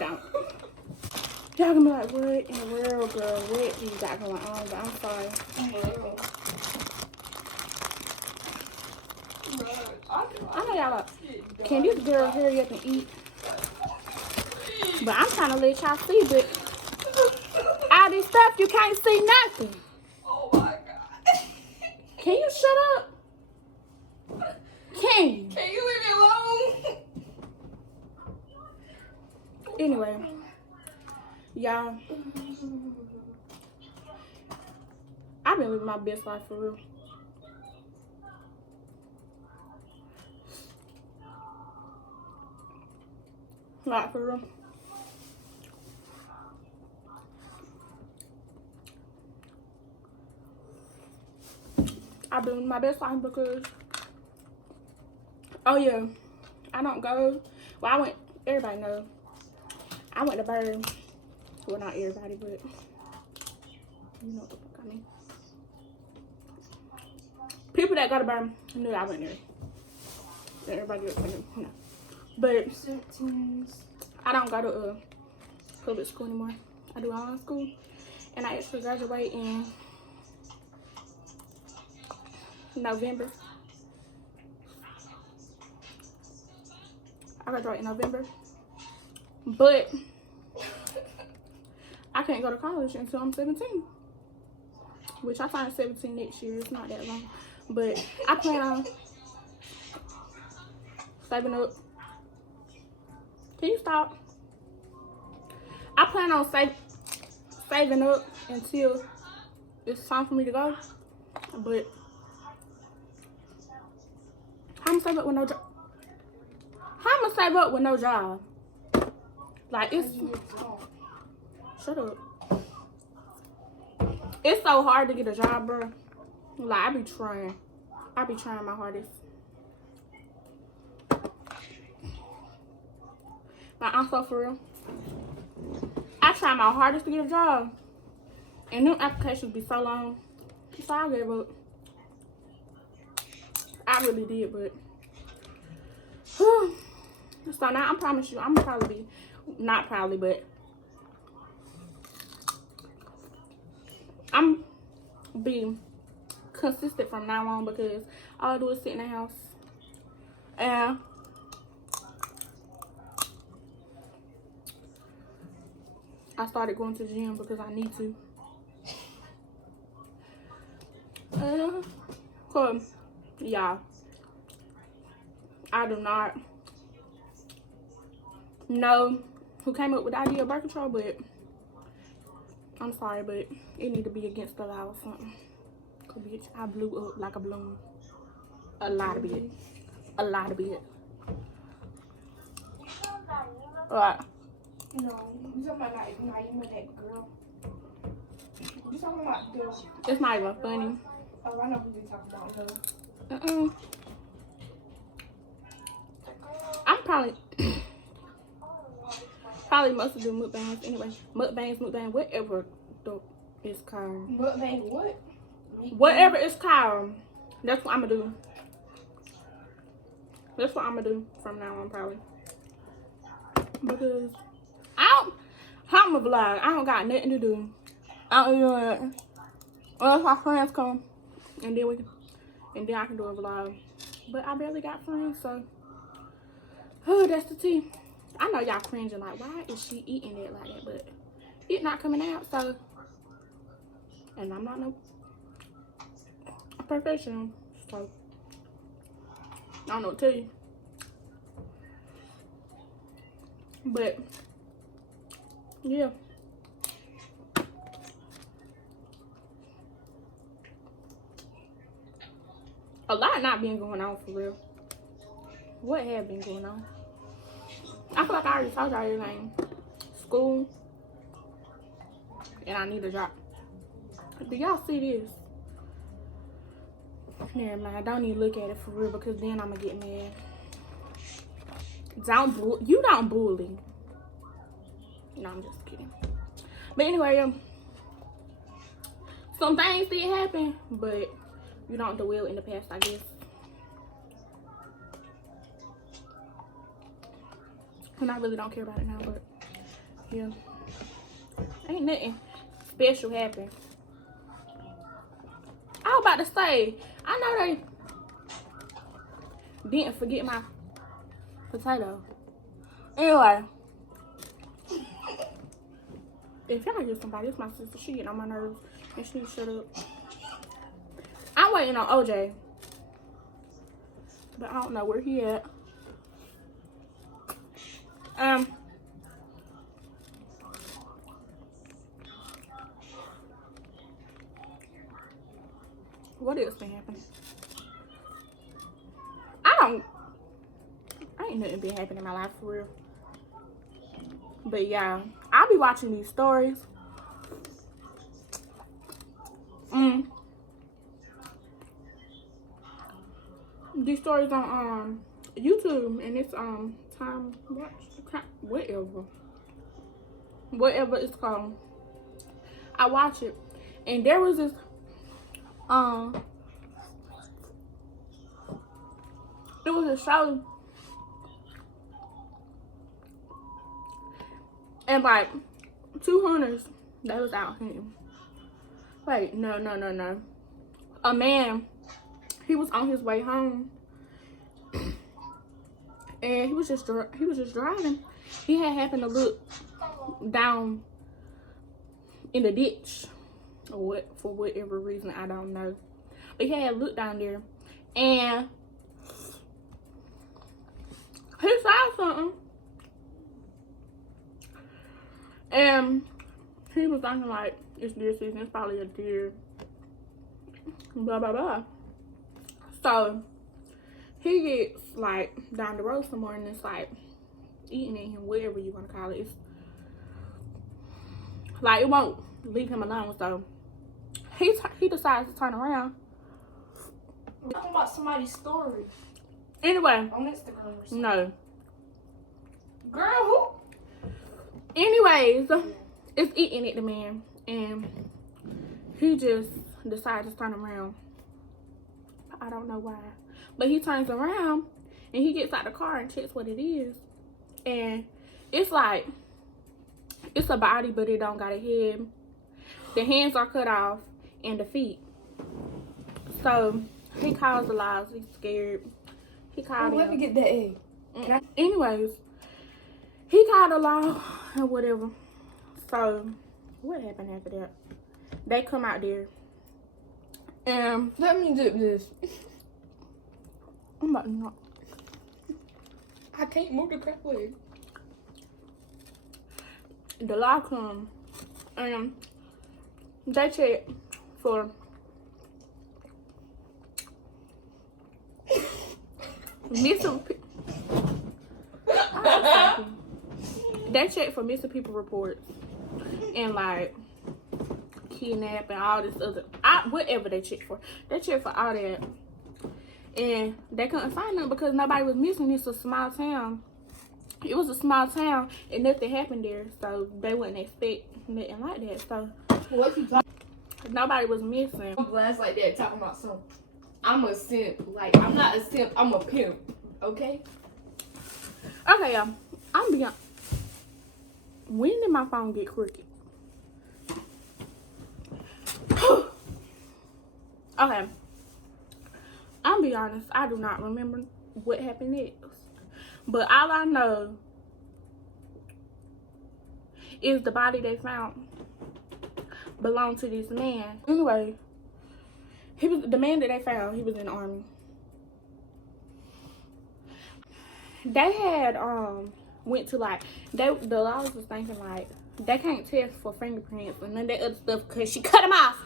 it down. Y'all gonna be like, what in the world, girl? What you got going on? But I'm sorry. I know y'all like, can this girl hurry up and eat? But I'm trying to let y'all see, but all this stuff, you can't see nothing. Oh my God. Can you shut up? Can you? Can you leave me alone? Anyway, y'all, I've been living my best life for real. Like, for real. I've been living my best life because, oh yeah, I don't go, well, everybody knows, I went to Bird. Well, not everybody, but you know what the fuck I mean. People that go to Bird knew I went there. Everybody else went there, no. But I don't go to public school anymore. I do online school, and I actually graduate in November. I graduate in November, but I can't go to college until I'm 17, which I turn 17 next year. It's not that long, but I plan on saving up. Can you stop? I plan on saving up until it's time for me to go, but how am I save up with no job? How am I save up with no job? Like, it's shut up. It's so hard to get a job, bro. Like, I be trying my hardest. Like, I'm so for real. I try my hardest to get a job, and them applications be so long. So I gave up. I really did, but so now I promise you, I'm gonna probably be, not probably, but I'm be consistent from now on, because all I do is sit in the house, and I started going to the gym because I need to. Cause y'all, I do not know who came up with the idea of birth control, but I'm sorry, but it need to be against the law or something. Cause bitch, I blew up like a balloon. A lot of it. A lot of it. Alright. No, you talking about like Naima, that girl. You talking about the... It's not even funny. Oh, I know who you talking about, though. I'm probably must have done mukbangs anyway. Mukbang, whatever it's called. Mukbang what? Whatever it's called, that's what I'm gonna do. That's what I'm gonna do from now on, probably. Because I'm a vlog. I don't got nothing to do. I don't do it unless my friends come, and then I can do a vlog. But I barely got friends, so that's the tea. I know y'all cringing like, why is she eating it like that? But it's not coming out, so, and I'm not no professional, so I don't know what to tell you. But yeah, a lot not been going on for real. What have been going on? I feel like I already told y'all everything. School, and I need a job. Do y'all see this? Never mind, don't even look at it for real, because then I'm gonna get mad. You don't bully. No, I'm just kidding. But anyway, some things did happen, but you don't dwell in the past, I guess. And I really don't care about it now, but Yeah. Ain't nothing special happen. I was about to say, I know they didn't forget my potato. Anyway, if y'all hear somebody, it's my sister. She getting on my nerves and she need to shut up. I'm waiting on OJ, but I don't know where he at. What else been happening? Ain't nothing been happening in my life for real. But yeah, I'll be watching these stories. These stories on YouTube, and it's time watch whatever it's called. I watch it, and there was this it was a show, and like 2 hunters they was out hunting. Wait, no. A man, he was on his way home, and he was just driving. He had happened to look down in the ditch, or what, for whatever reason, I don't know. But he had looked down there, and he saw something, and he was thinking like, it's deer season, it's probably a deer, blah blah blah. So he gets like down the road somewhere, and it's like eating at him, whatever you want to call it. It's like it won't leave him alone. So he decides to turn around. We're talking about somebody's story Anyway, on Instagram or something. no. Girl, who? Anyways, it's eating at the man, and he just decides to turn around. I don't know why, but he turns around and he gets out the car and checks what it is, and it's like, it's a body, but it don't got a head. The hands are cut off and the feet. So he calls the laws. He's scared. He called Let me get that egg. Anyways, he called the law and whatever. So what happened after that? They come out there, and Let me dip this. I'm about to knock. I can't move the crap leg. The law come, and they check for missing. They check for missing people reports and like kidnapping, all this other, whatever they check for. They check for all that, and they couldn't find them because nobody was missing. It's a small town. It was a small town, and nothing happened there, so they wouldn't expect nothing like that. So What you talking? nobody was missing. Glass like that talking about something. I'm a simp. Like, I'm not a simp. I'm a pimp. Okay? Okay, y'all. I'm beyond. When did my phone get crooked? Okay. I'm be honest. I do not remember what happened next. But all I know is the body they found belonged to this man. Anyway, he was the man that they found. He was in the army. They had went to like the laws was thinking like they can't test for fingerprints and none of that other stuff because she cut him off.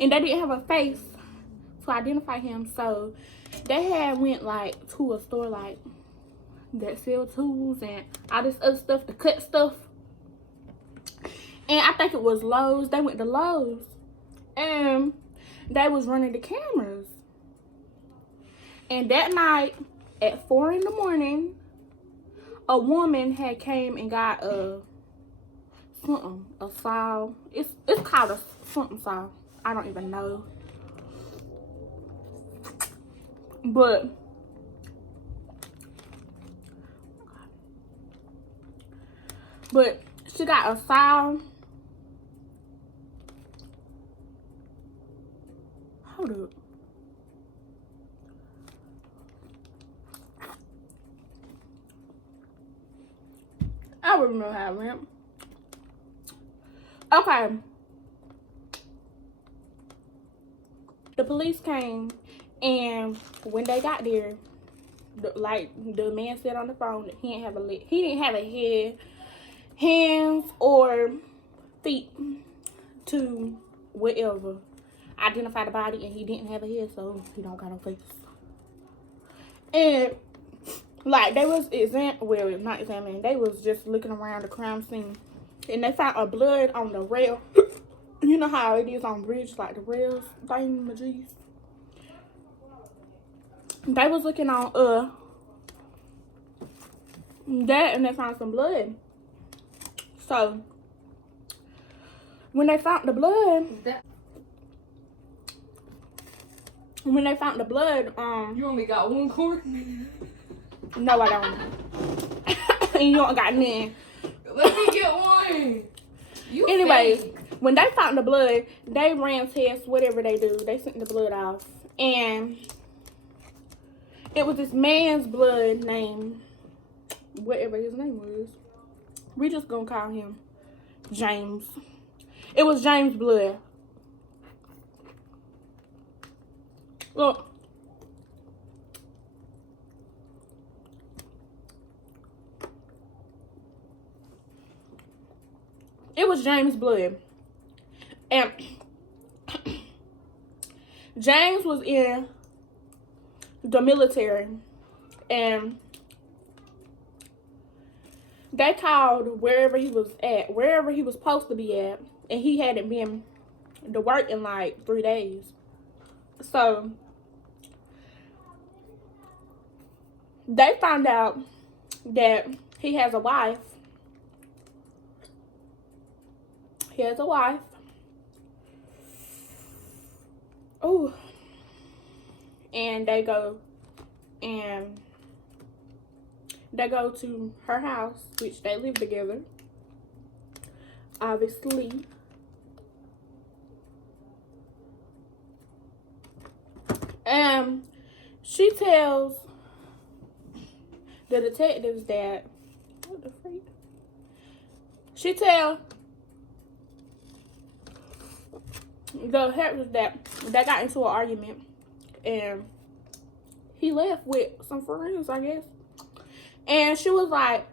And they didn't have a face to identify him, so they had went like to a store like that sell tools and all this other stuff to cut stuff. And I think it was Lowe's. They went to Lowe's and they was running the cameras. And that night at 4 in the morning, a woman had came and got a saw. It's called a something saw. I don't even know. But She got a sound. Hold up. I wouldn't know how it went. Okay. The police came, and when they got there, the man said on the phone that he didn't have a head, hands, or feet to whatever identify the body, and he didn't have a head, so he don't got no face. And like they was not examining, they was just looking around the crime scene, and they found a blood on the rail. You know how it is on bridge, like the rails thingamajiggies. They was looking on that, and they found some blood. So when they found the blood, You only got one cord? no, I don't. And you don't got none. Let me get one. Anyways, when they found the blood, they ran tests, whatever they do. They sent the blood off. And it was this man's blood named, whatever his name was. We just gonna call him James. It was James' blood. Look. It was James' blood. And James was in the military. And they called wherever he was supposed to be at. And he hadn't been to work in like 3 days. So they found out that he has a wife. He has a wife. Oh. And they go to her house, which they live together. Obviously. She tells the detectives that, what the freak? She tells the detectives that they got into an argument, and he left with some friends, I guess. And she was like,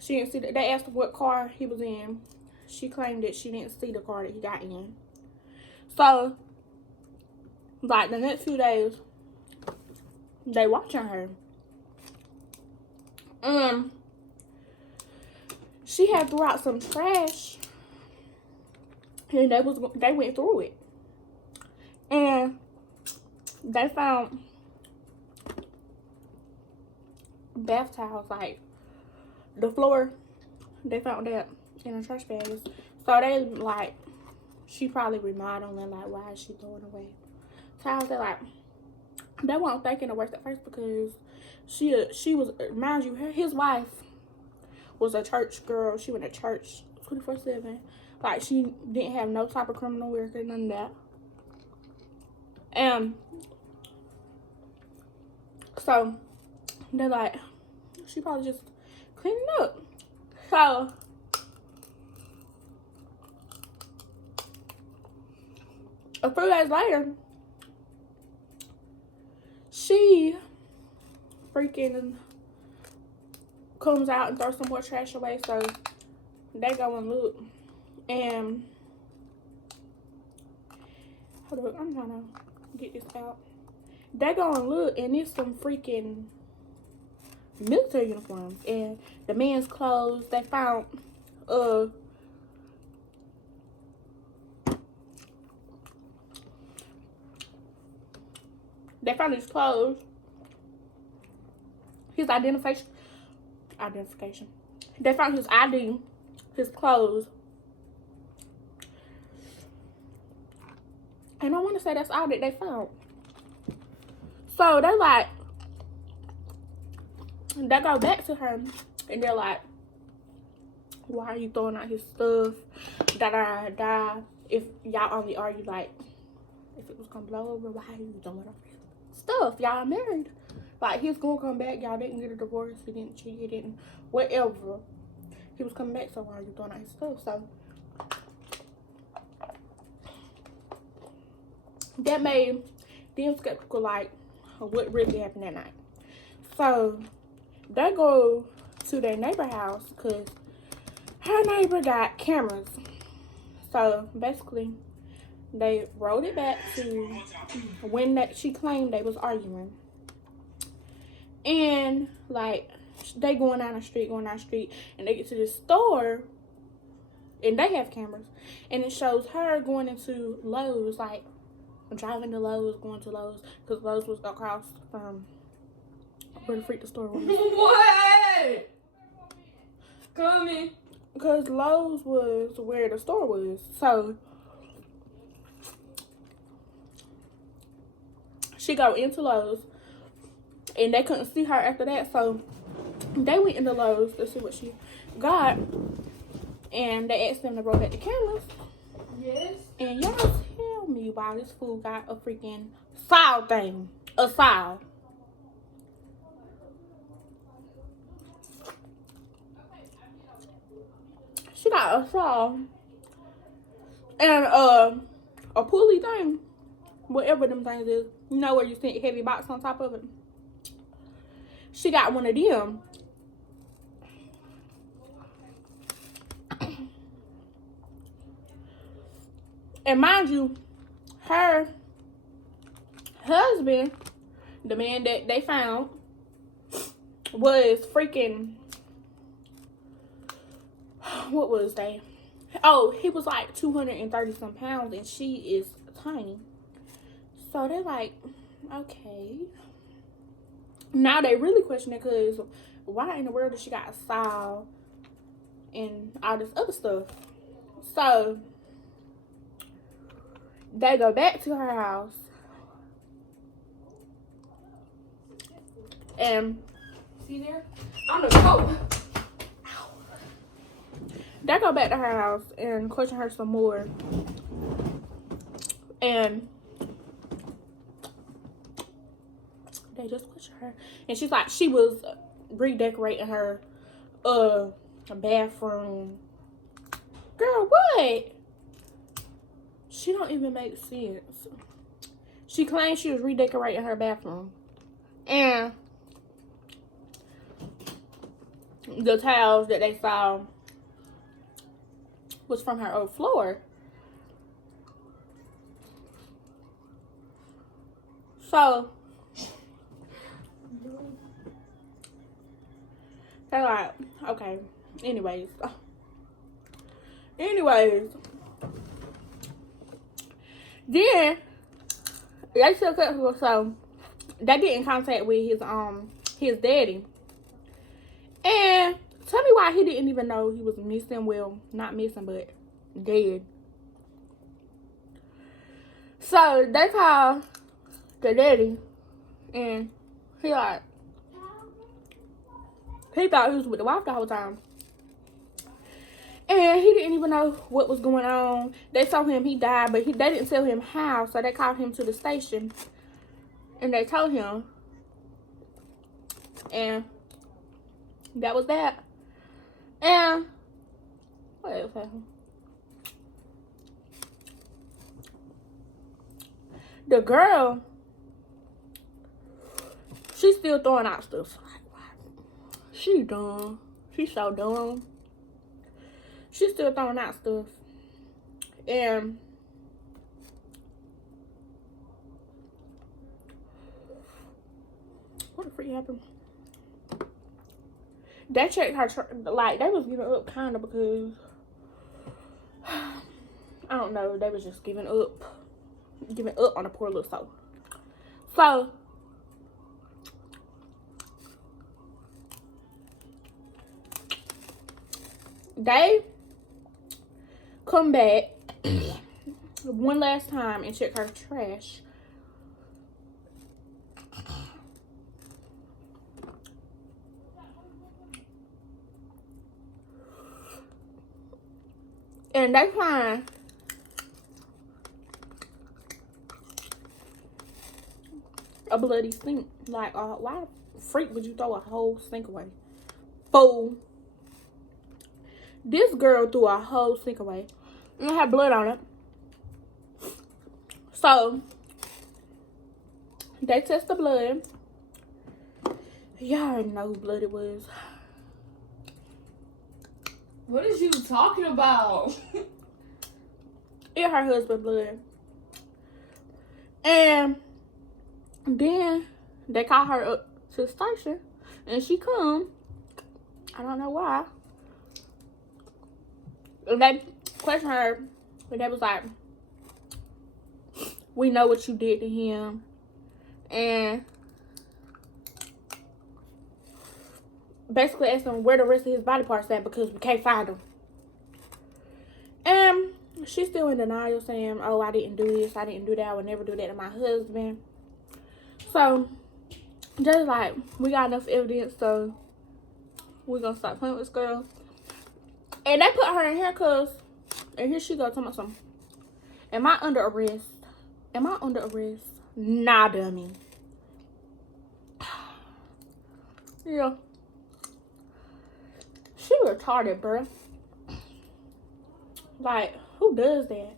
she didn't see that. They asked her what car he was in. She claimed that she didn't see the car that he got in. So, like the next few days, they watching her. She had threw out some trash, and they went through it, and they found bath towels, like the floor. They found that in the trash bags. So they like, she probably remodeling, like, why is she throwing away towels? They like, they weren't thinking the worst at first, because she was, mind you, his wife was a church girl. She went to church 24/7. Like, she didn't have no type of criminal record, none of that. And so they're like, she probably just cleaning up. So a few days later, she freaking comes out and throws some more trash away. So they go and look, and hold up, I'm trying to get this out. They go and look, and it's some freaking military uniforms and the men's clothes. They found his clothes, his identification. They found his ID, his clothes, and I want to say that's all that they found. So they like, they go back to her, and they're like, Why are you throwing out his stuff? Da. If y'all only argue like if it was gonna blow over, why are you throwing out his stuff? Y'all married. Like he's gonna come back. Y'all didn't get a divorce. He didn't cheat. He didn't whatever. He was coming back. So why are you throwing out his stuff? So that made them skeptical. Like what really happened that night. So they go to their neighbor house because her neighbor got cameras. So basically, they rolled it back to when she claimed they was arguing. And like they going down the street, and they get to this store, and they have cameras, and it shows her going into Lowe's, like driving to Lowe's, going to Lowe's, because Lowe's was across from where the freak the store was. What? Coming. Because Lowe's was where the store was. So she go into Lowe's, and they couldn't see her after that. So they went into Lowe's to see what she got, and they asked them to roll back the cameras. Yes. And y'all tell me why this fool got a freaking saw thing. A saw. She got a saw and a pulley thing, whatever them things is. You know where you sit heavy box on top of it. She got one of them. And mind you, her husband, the man that they found, was freaking, what was they? Oh, he was like 230 some pounds, and she is tiny. So they're like, okay. Now they really question it, because why in the world does she got a saw and all this other stuff? So they go back to her house, and See there? On the coat. they go back to her house and question her some more. And they just question her. And she's like, she was redecorating her bathroom. Girl, what? She don't even make sense. She claimed she was redecorating her bathroom. And the tiles that they saw was from her old floor. So they're like, okay. Anyways, then they still cut her, so they get in contact with his daddy. And tell me why he didn't even know he was missing. Well, not missing, but dead. So they call the daddy, and he thought he was with the wife the whole time. And he didn't even know what was going on. They told him he died, but they didn't tell him how. So they called him to the station, and they told him. And that was that. And what else happened? The girl, she's still throwing out stuff. She dumb. She's so dumb. She's still throwing out stuff. And what the freak happened? They checked her, like, they was giving up kind of because, I don't know, they was just giving up on the poor little soul. So they come back one last time and check her trash. And they find a bloody sink. Like, why the freak would you throw a whole sink away? Fool. This girl threw a whole sink away. And it had blood on it. So, they test the blood. Y'all already know who blood it was. What is you talking about? It her husband's blood. And then they call her up to the station. And she come. I don't know why. And they question her. And they was like, we know what you did to him. And basically asking where the rest of his body parts at because we can't find them. And she's still in denial saying, oh, I didn't do this, I didn't do that, I would never do that to my husband. So, just like, we got enough evidence, so we're gonna stop playing with this girl. And they put her in handcuffs, and here she goes talking about something. Am I under arrest? Am I under arrest? Nah, dummy. Yeah. She retarded, bruh. Like, who does that?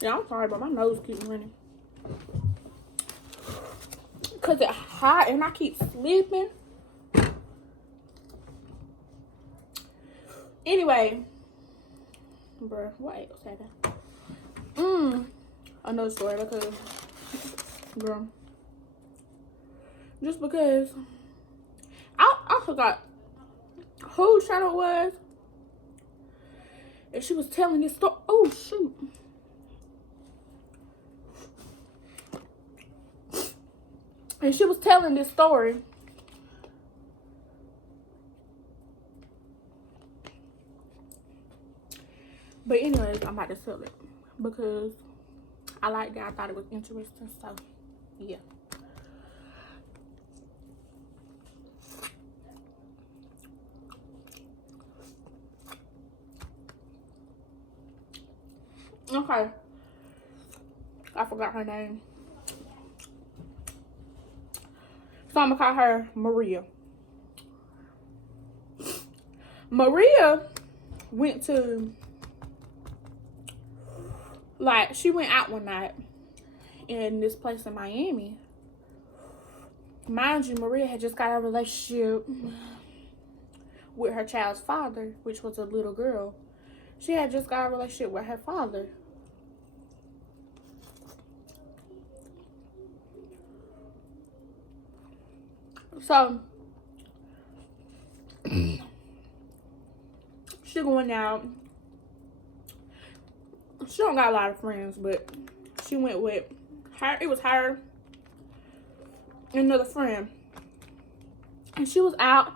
Yeah, I'm sorry, but my nose keeps running. Because it's hot and I keep slipping. Anyway. Bruh, what else happened? Another story because, girl. Just because I forgot whose channel it was. And she was telling this story. Oh, shoot. And she was telling this story. But anyways, I'm about to tell it. Because I liked it. I thought it was interesting. So, yeah. Okay. I forgot her name. So I'm gonna call her Maria. Maria went to, like, she went out one night in this place in Miami. Mind you, Maria had just got a relationship with her child's father, which was a little girl. She had just got a relationship with her father. So, she going out. She don't got a lot of friends, but she went with her. It was her and another friend. And she was out.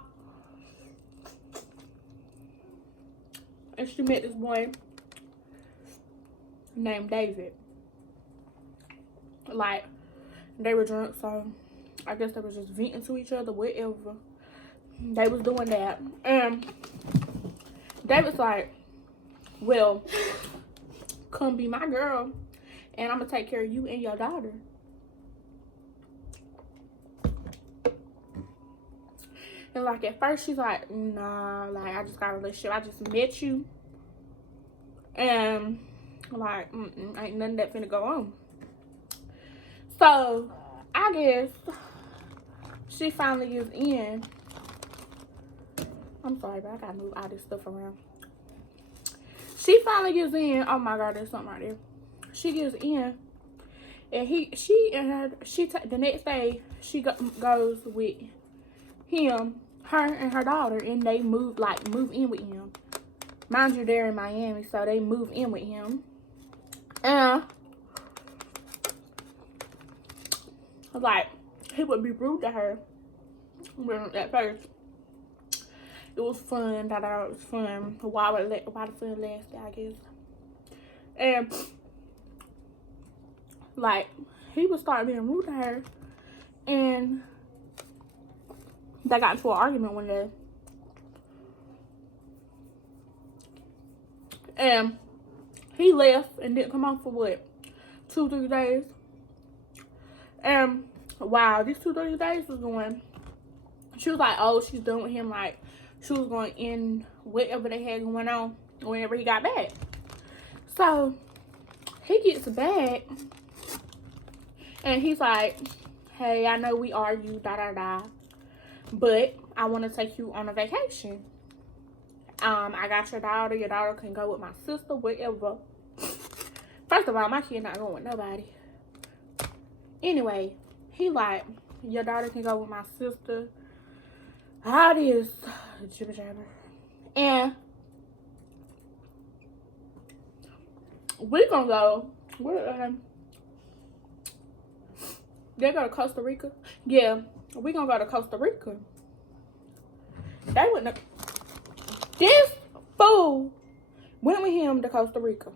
And she met this boy named David. Like, they were drunk, so I guess they were just venting to each other, whatever. They was doing that. And David's like, well, come be my girl, and I'm gonna take care of you and your daughter. And like at first she's like, nah, like I just got a relationship, I just met you, and like ain't nothing that finna go on. So I guess she finally gives in. I'm sorry, but I gotta move all this stuff around. She finally gives in. Oh my God, there's something right there. She gives in, and the next day she goes with him, her and her daughter, and they move in with him. Mind you, they're in Miami, so they move in with him. And like, he would be rude to her. But at first, it was fun. I thought it was fun. Why the fun lasted, I guess. And like, he would start being rude to her. And they got into an argument one day. And he left and didn't come home for what? 2-3 days. And wow, these 2-3 days was going. She was like, oh, she's done with him. Like, she was going to end whatever they had going on whenever he got back. So, he gets back. And he's like, hey, I know we argued, da-da-da. But I want to take you on a vacation. I got your daughter can go with my sister, whatever. First of all, my kid not going with nobody. Anyway, he like, your daughter can go with my sister. All this jibber jabber. And we gonna go. They go to Costa Rica. Yeah, we gonna go to Costa Rica. They wouldn't. This fool went with him to Costa Rica.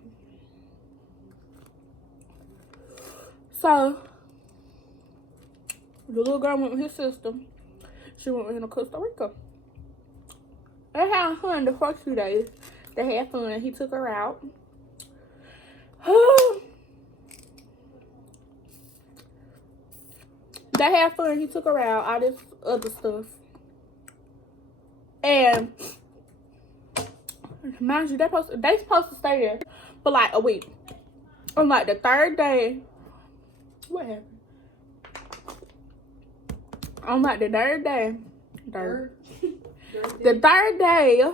So the little girl went with his sister. She went with him to Costa Rica. They had fun the first few days. They had fun. He took her out. They had fun. He took her out. All this other stuff. And mind you, they supposed to stay there for like a week. On like the third day, what happened? On like the third day, the third day,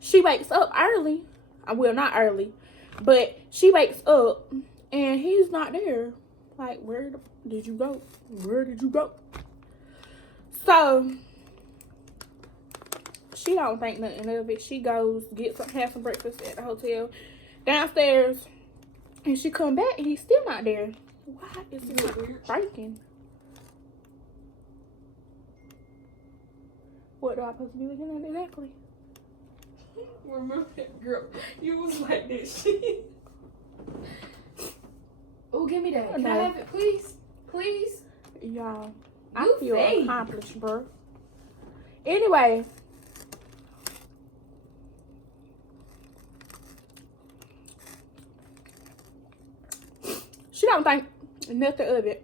she wakes up early. Well, not early, but she wakes up and he's not there. Like, where did you go? Where did you go? So she don't think nothing of it. She goes have some breakfast at the hotel downstairs, and she come back and he's still not there. Why is this not breaking? What do I supposed to be looking at exactly? Remember that girl? You was like this shit. Oh, give me that. Can I have it, please? Please? Y'all, I feel accomplished, bro. Anyway. She don't think nothing of it.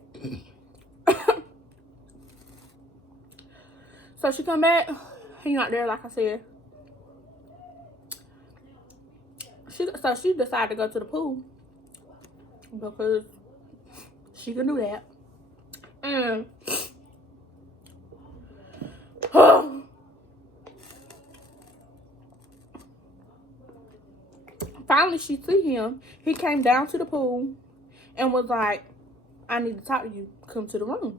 So she come back. He not there, like I said. So she decided to go to the pool because she can do that. And finally she see him. He came down to the pool and was like, I need to talk to you. Come to the room.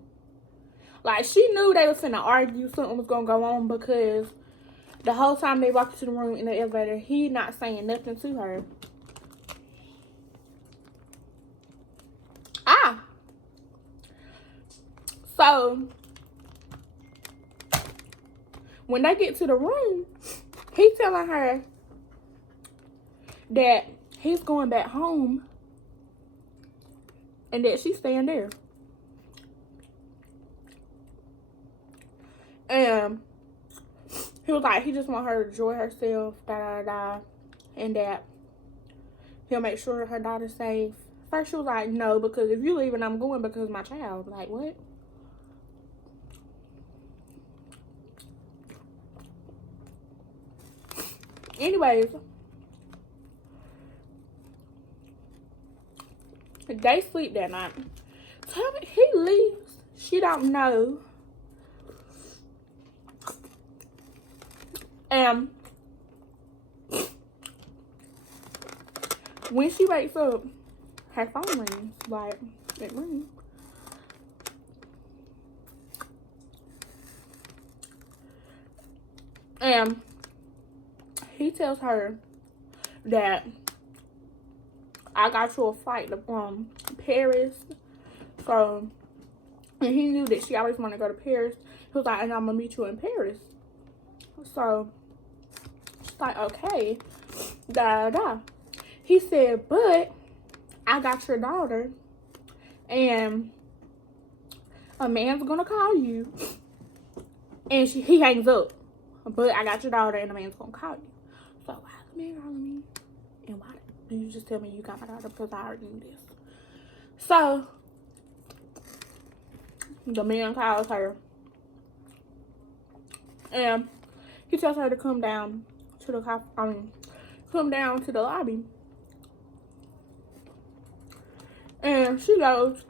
Like, she knew they was finna argue. Something was gonna go on because the whole time they walked to the room in the elevator, he not saying nothing to her. So when they get to the room, he's telling her that he's going back home and that she's staying there. And he was like, he just want her to enjoy herself, and that he'll make sure her daughter's safe. First she was like, no, because if you leaving, I'm going because of my child. Like, what? Anyways, they sleep that night. Tell me, he leaves. She don't know. And when she wakes up, her phone rings. Like, it rings. And he tells her that I got you a flight from Paris. So, and he knew that she always wanted to go to Paris. He was like, and I'm going to meet you in Paris. So, she's like, okay. He said, but I got your daughter. And a man's gonna call you, and he hangs up. But I got your daughter, and the man's gonna call you. So why is the man calling me? And why do you just tell me you got my daughter? Because I already knew this. So the man calls her, and he tells her to come down to the come down to the lobby. And she goes,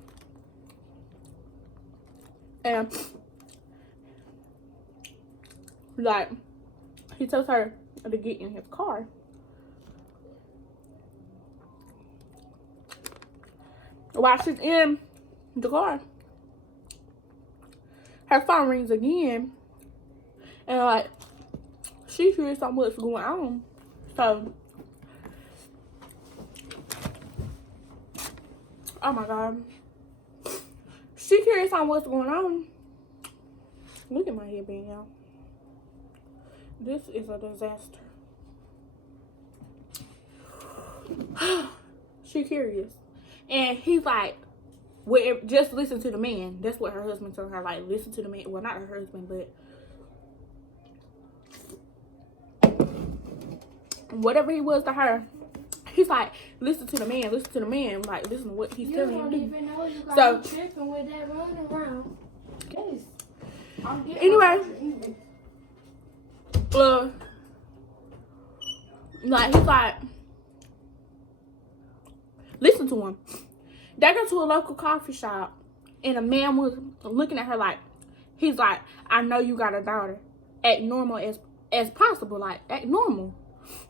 and like he tells her to get in his car. While she's in the car, her phone rings again, and like she hears so much going on. So, oh my god, she curious on what's going on. Look at my headband, y'all. This is a disaster. She curious, and he's like, "Well, just listen to the man." That's what her husband told her. Like, listen to the man. Well, not her husband, but whatever he was to her, he's like, listen to the man, listen to the man, like, listen to what he's telling you. You don't even know you got So, tripping with that running around. Yes. Anyway, like, he's like, listen to him. They go to a local coffee shop, and a man was looking at her like, he's like, I know you got a daughter. Act normal as possible, like, act normal.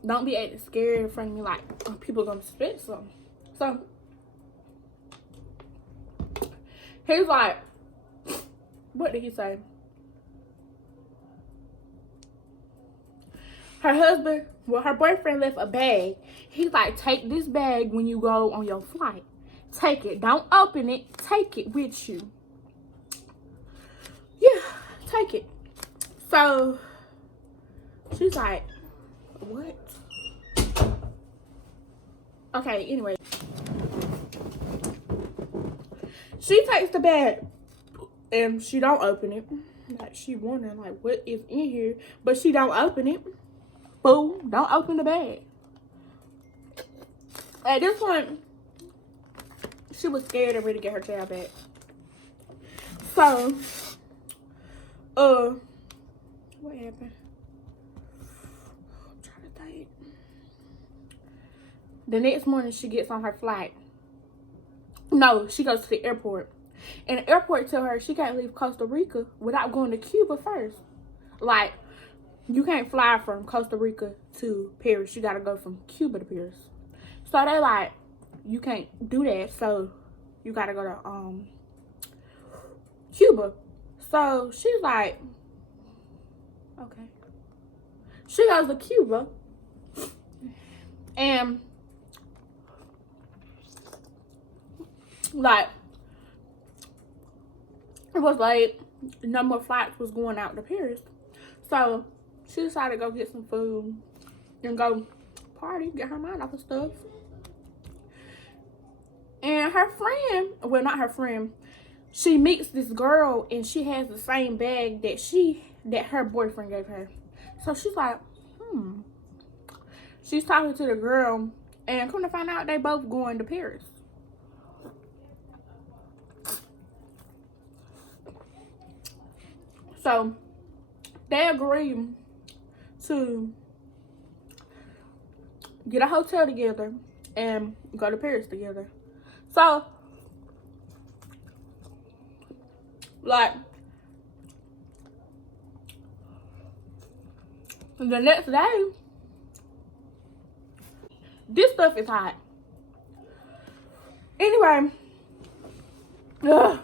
Don't be acting scared in front of me like people gonna suspect something. So he's like, what did he say? Her husband, well, her boyfriend left a bag. He's like, take this bag when you go on your flight. Take it. Don't open it. Take it with you. Yeah, take it. So she's like, what? Okay, anyway. She takes the bag and she don't open it. Like, she wondering, like, what is in here? But she don't open it. Boo, don't open the bag. At this point, she was scared and ready to get her child back. So, what happened? I'm trying to think. The next morning, she gets on her flight. No, she goes to the airport. And the airport tell her she can't leave Costa Rica without going to Cuba first. Like, you can't fly from Costa Rica to Paris. You gotta go from Cuba to Paris. So they like, you can't do that. So you gotta go to Cuba. So she's like, okay. She goes to Cuba, and like, it was like no more flights was going out to Paris. So she decided to go get some food and go party, get her mind off of stuff. And her friend, well, not her friend, she meets this girl and she has the same bag that her boyfriend gave her. So she's like, She's talking to the girl, and come to find out they both going to Paris. So they agree to get a hotel together and go to Paris together. So, like, the next day, this stuff is hot. Anyway, the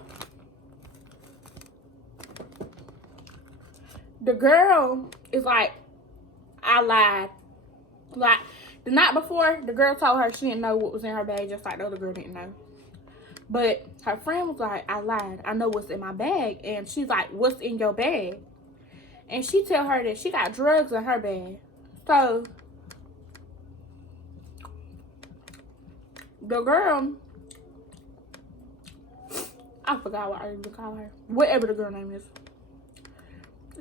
girl is like, I lied. Like, the night before, the girl told her she didn't know what was in her bag, just like the other girl didn't know. But her friend was like, I lied. I know what's in my bag. And she's like, what's in your bag? And she tell her that she got drugs in her bag. So the girl, I forgot what I even call her. Whatever the girl name is.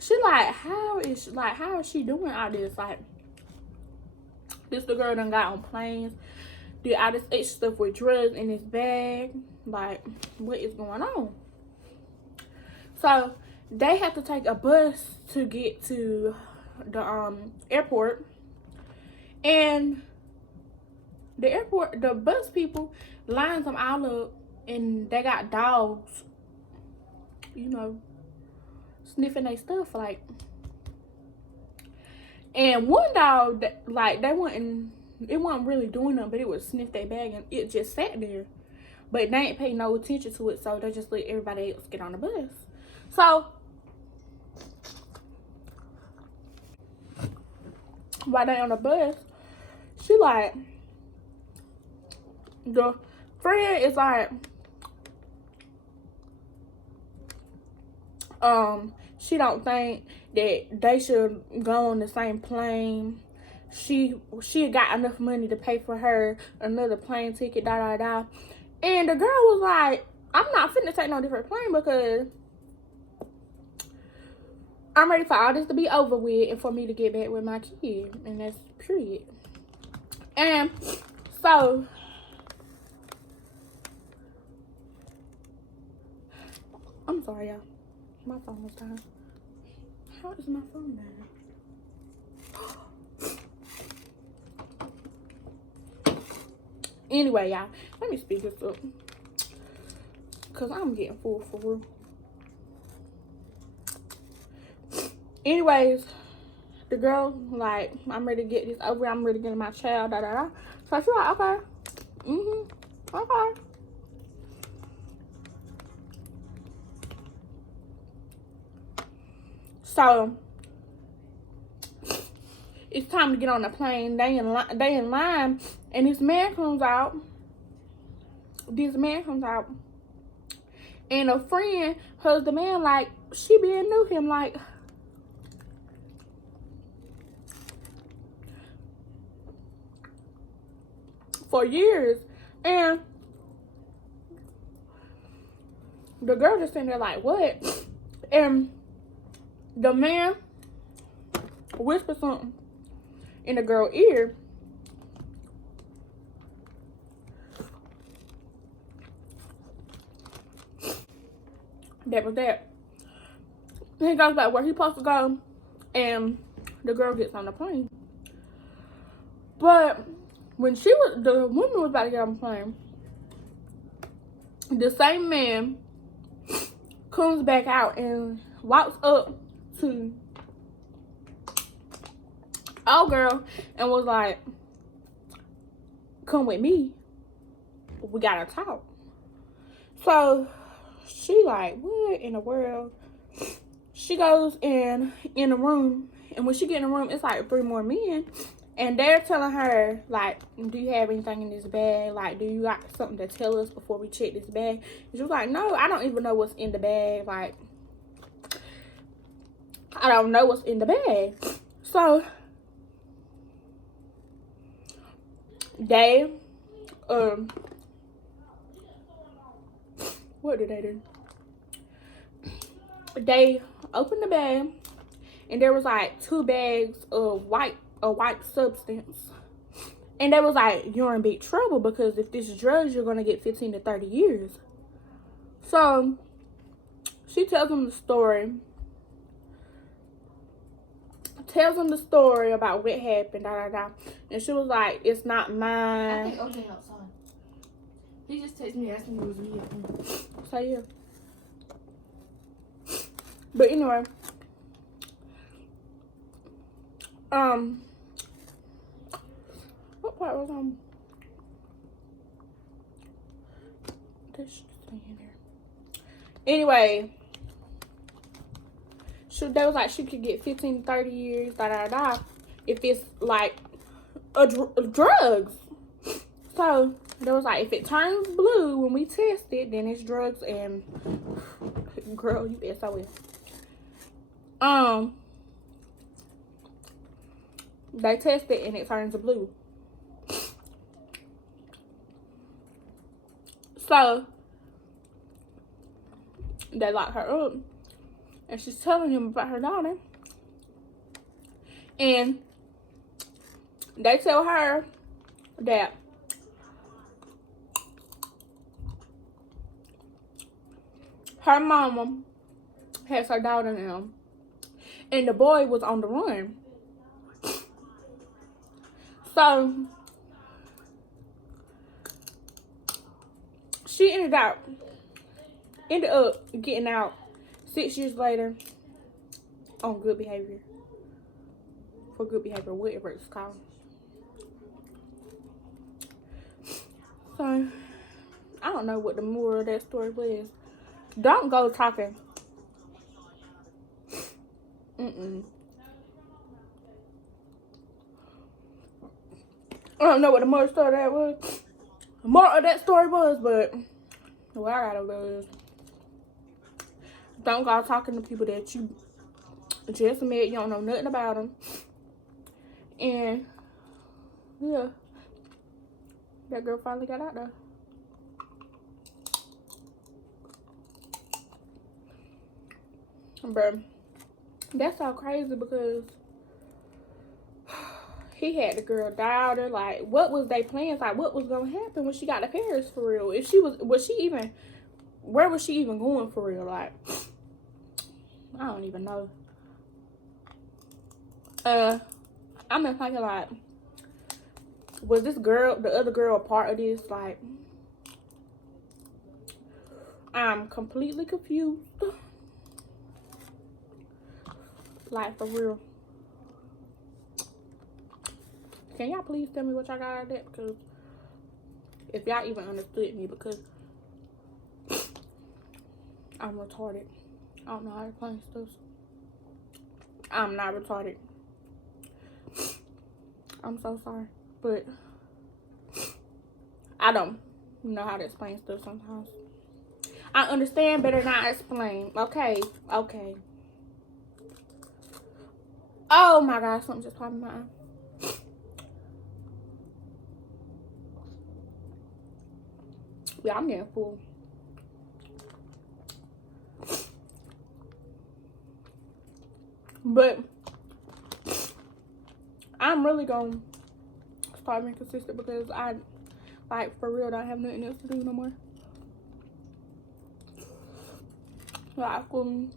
She like, how is she doing all this? Like, this the girl done got on planes, did all this extra stuff with drugs in his bag. Like, what is going on? So they have to take a bus to get to the airport, and the bus people line them all up, and they got dogs, you know, sniffing their stuff, like. And one dog, like, it wasn't really doing nothing, but it would sniff their bag, and it just sat there. But they ain't pay no attention to it, so they just let everybody else get on the bus. So while they on the bus, she like, the friend is like, she don't think that they should go on the same plane. She got enough money to pay for her another plane ticket, And the girl was like, I'm not finna take no different plane because I'm ready for all this to be over with and for me to get back with my kid. And that's period. And so I'm sorry, y'all. My phone was dying. How is my phone dying? Anyway, y'all, let me speed this up, cause I'm getting full for real. Anyways, the girl like, I'm ready to get this over. I'm ready to get my child. So she's like, okay, okay. So it's time to get on the plane. They in line, and this man comes out. And a friend hugs the man like she been knew him like for years. And the girl just sitting there like, what? And the man whispered something in the girl's ear. That was that. He goes back where he supposed to go, and the girl gets on the plane. But when the woman was about to get on the plane, the same man comes back out and walks up to our girl and was like, come with me, we gotta talk. So she like, what in the world? She goes in the room, and when she get in the room, it's like 3 more men, and they're telling her like, do you have anything in this bag? Like, do you got something to tell us before we check this bag? And she was like, no, I don't even know what's in the bag. Like, I don't know what's in the bag. So they what did they do? They opened the bag, and there was like 2 bags of white substance, and they was like, you're in big trouble, because if this is drugs, you're gonna get 15 to 30 years. So she tells them the story. About what happened, and she was like, it's not mine. I think OJ outside. He just texted me asking me if it was me. So yeah. But anyway, what part was this thing in there? Anyway, they was like, she could get 15 to 30 years, if it's like drugs. So they was like, if it turns blue when we test it, then it's drugs. And girl, you SOS. They test it and it turns blue. So they lock her up. And she's telling him about her daughter. And they tell her that her mama has her daughter now. And the boy was on the run. So she ended up getting out 6 years later on good behavior. For good behavior, whatever it's called. So I don't know what the moral of that story was. Don't go talking. I don't know what the moral story of that was. The moral of that story was, but what I gotta go is don't go talking to people that you just met. You don't know nothing about them. And yeah, that girl finally got out there. But that's so crazy because he had the girl daughter. Like, what was they plans? Like, what was gonna happen when she got to Paris for real? If she was she even, where was she even going for real? Like, I don't even know. I'm just thinking, like, was this girl, the other girl, a part of this? Like, I'm completely confused. Like, for real. Can y'all please tell me what y'all got out of that? Because if y'all even understood me, because I'm retarded. I don't know how to explain stuff. I'm not retarded. I'm so sorry. But I don't know how to explain stuff sometimes. I understand better than I explain. Okay. Okay. Oh my God, something just popped in my eye. Yeah, I'm getting full. But I'm really gonna start being consistent because I, like, for real, don't have nothing else to do no more. Like, school,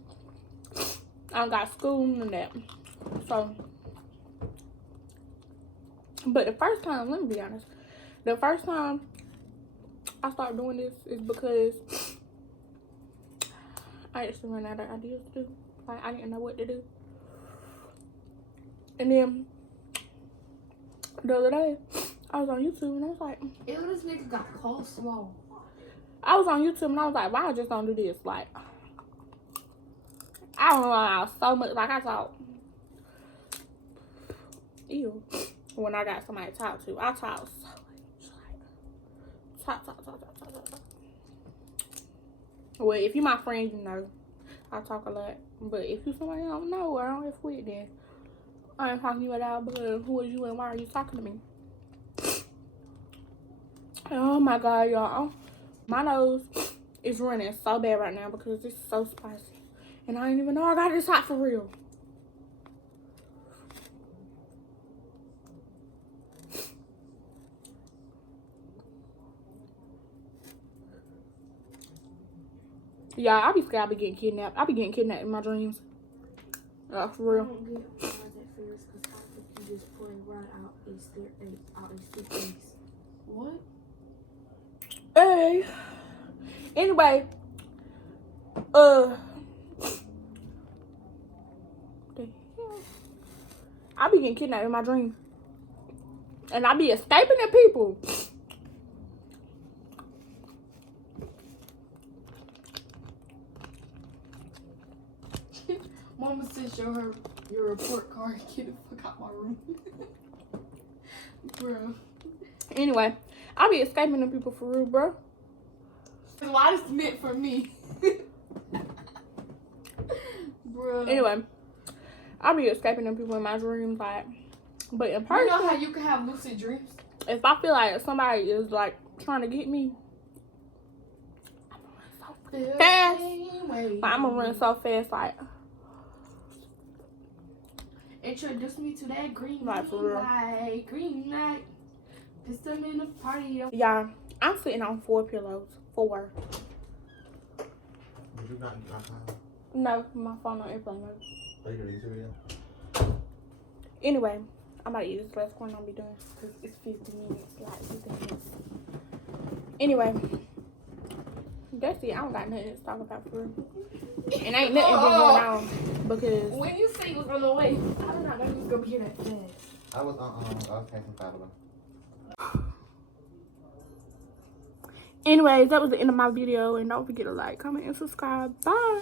I don't got school and that. So, but the first time, let me be honest, the first time I started doing this is because I just ran out of ideas to do. Like, I didn't know what to do. And then the other day, I was on YouTube and I was like, ew, this nigga got coleslaw. I was on YouTube and I was like, why I just don't do this? Like, I don't know so much. Like, I thought, ew. When I got somebody to talk to, I talk so much. Like, talk. Well, if you my friend, you know, I talk a lot. But if you somebody I don't know or I don't have with, then I ain't talking to you at all because who is you and why are you talking to me? Oh my God, y'all. My nose is running so bad right now because it's so spicy. And I didn't even know I got this hot for real. Yeah, I be scared I be getting kidnapped. I be getting kidnapped in my dreams. For real. I don't get why that feels because I think you just pour it right out a suitcase. What? Hey. Anyway. The hell? I be getting kidnapped in my dream. And I be escaping the people. Mama said show her your report card. Get the fuck out my room. Bro. Anyway, I be escaping the people for real, bro. A lot is meant for me. Bro. Anyway, I be escaping them people in my dreams, like, but in person, You know how you can have lucid dreams? if I feel like somebody is like trying to get me, I'm going so fast. Anyway. But I'm gonna run so fast, like. Introduce me to that green Like, for real. light. Green light. Pistol in the party. Y'all, I'm sitting on 4 pillows. 4. Did you not eat my time? No, my phone on airplane mode. Are you gonna eat cereal? Anyway, I'm about to eat this last corn I'll be done. Because it's 15 minutes. Like 15 minutes. Anyway. That's it. I don't got nothing to talk about for real. And ain't nothing been going on. Because... When you say you was on the way, I did not know you was going to be here that fast. I was tasting Fiber. Anyways, that was the end of my video. And don't forget to like, comment, and subscribe. Bye.